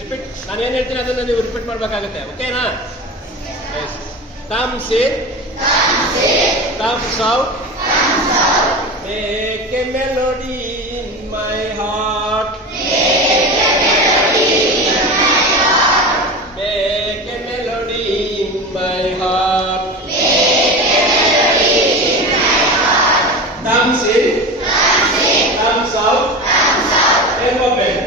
Repeat. ನಾನು ಏನು ಹೇಳ್ತೀನಿ ಅದನ್ನು ನೀವು ರಿಪೀಟ್ ಮಾಡಬೇಕಾಗುತ್ತೆ. ಓಕೆನಾ? Thumbs in, thumbs out, make a melody in my heart, make a melody in my heart, make a melody in my heart, make a melody in my heart. Thumbs in, thumbs out, elbow bend,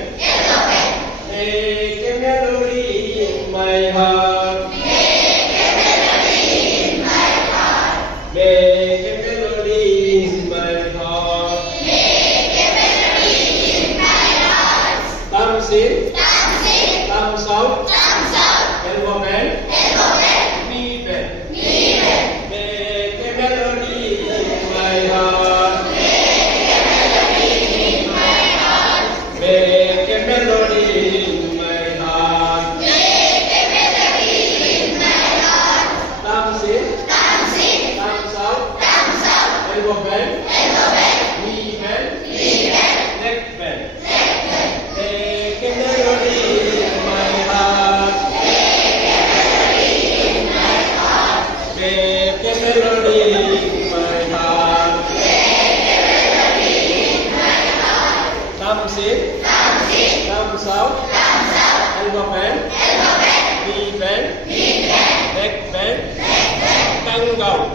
make a melody in my heart, make a melody in my heart, make a melody in my heart, make a melody in my heart. Thumbs in, thumbs out, elbow bend, knee bend, make a melody in my heart, make a melody in my heart, make a melody in my heart, make a melody in my heart. Thumbs in, thumbs out, elbow bend, knee bend, neck bend, make a melody in my heart, make a melody in my heart. Thumbs in, thumbs out, elbow bend, knee bend, neck bend, tongue out.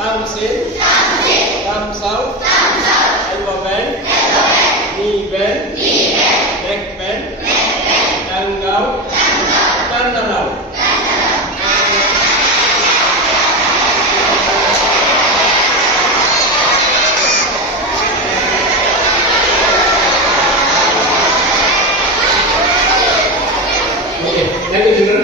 Thumbs in, thumbs out, elbow bend, knee bend, neck bend, tongue out, turn around. Okay, thank you children.